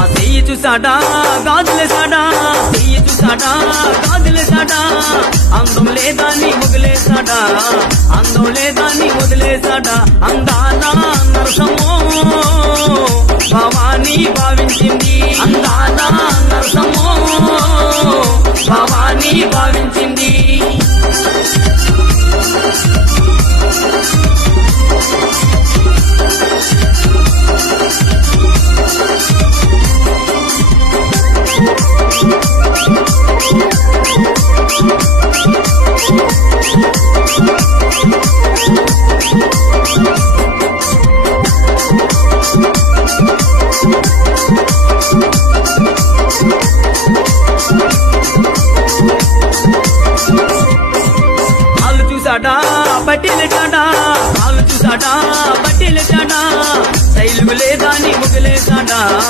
ఆ చెయ్యి చూసాడా గాజులేసాడా, చెయ్యి చూసాడా గాజులేసాడా, అందం లేదా నీ వదిలేసాడా, అందం లేదా నీ వదిలేసాడా, అందాల నరసమో భవానీ భావించింది, అందాల నరసమో భవానీ భావించింది. కాళ్ళు చూసాడా బట్టిలేసాడా, కాళ్ళు చూసాడా బట్టిలేసాడా, శైలుగు లేదా నీ ముగిలేసాడా.